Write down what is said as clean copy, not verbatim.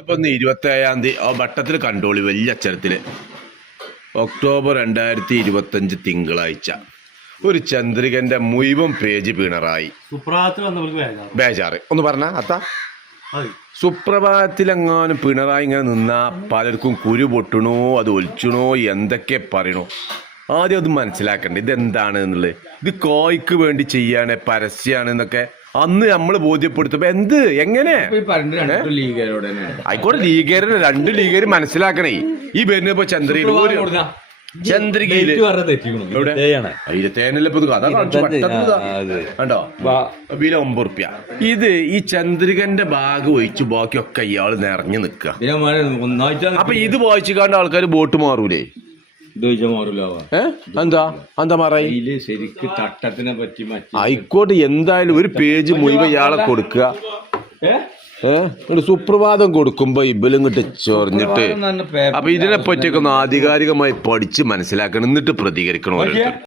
ഇപ്പൊ 27 ആ വട്ടത്തിൽ കണ്ടോളി വലിയ അക്ഷരത്തില് ഒക്ടോബർ 2025 തിങ്കളാഴ്ച ഒരു ചന്ദ്രികന്റെ മുഴുവൻ പേജ് പിണറായി ബേജാറ് ഒന്ന് പറഞ്ഞ അത്ത സുപ്രഭാതത്തിലെങ്ങാനും പിണറായി ഇങ്ങനെ നിന്നാ പലർക്കും കുരു പൊട്ടണോ അത് ഒലിച്ചണോ എന്തൊക്കെ പറയണോ ആദ്യം അത് മനസ്സിലാക്കണ്ടേ ഇതെന്താണ് എന്നുള്ളത് ഇത് കോയ്ക്ക് വേണ്ടി ചെയ്യാണ് പരസ്യമാണ് എന്നൊക്കെ അന്ന് നമ്മൾ ബോധ്യപ്പെടുത്തുമ്പോ എന്ത് എങ്ങനെ ആയിക്കോട്ടെ ലീഗേരന് 2 ലീഗേര് മനസ്സിലാക്കണേ ഈ വരുന്നപ്പോ ചന്ദ്രികയില് കണ്ടോ വില 9 റുപ്യ ഇത് ഈ ചന്ദ്രികന്റെ ഭാഗം ഒഴിച്ച് ബാക്കിയൊക്കെ ഇയാള് നിറഞ്ഞു നിക്ക അപ്പൊ ഇത് വായിച്ചു കാണ്ട് ആൾക്കാർ ബോട്ട് മാറൂലേ എന്താ എന്താ മാറായി ആയിക്കോട്ടെ എന്തായാലും ഒരു പേജ് മുഴുവൻ ഇയാളെ കൊടുക്കുക സുപ്രഭാതം കൊടുക്കുമ്പോ ഇബലും ഇങ്ങോട്ട് ചൊറിഞ്ഞിട്ട് അപ്പൊ ഇതിനെ പറ്റിയൊക്കെ ഒന്ന് ആധികാരികമായി പഠിച്ച് മനസ്സിലാക്കണം എന്നിട്ട് പ്രതികരിക്കണം ഓരോരുത്തർ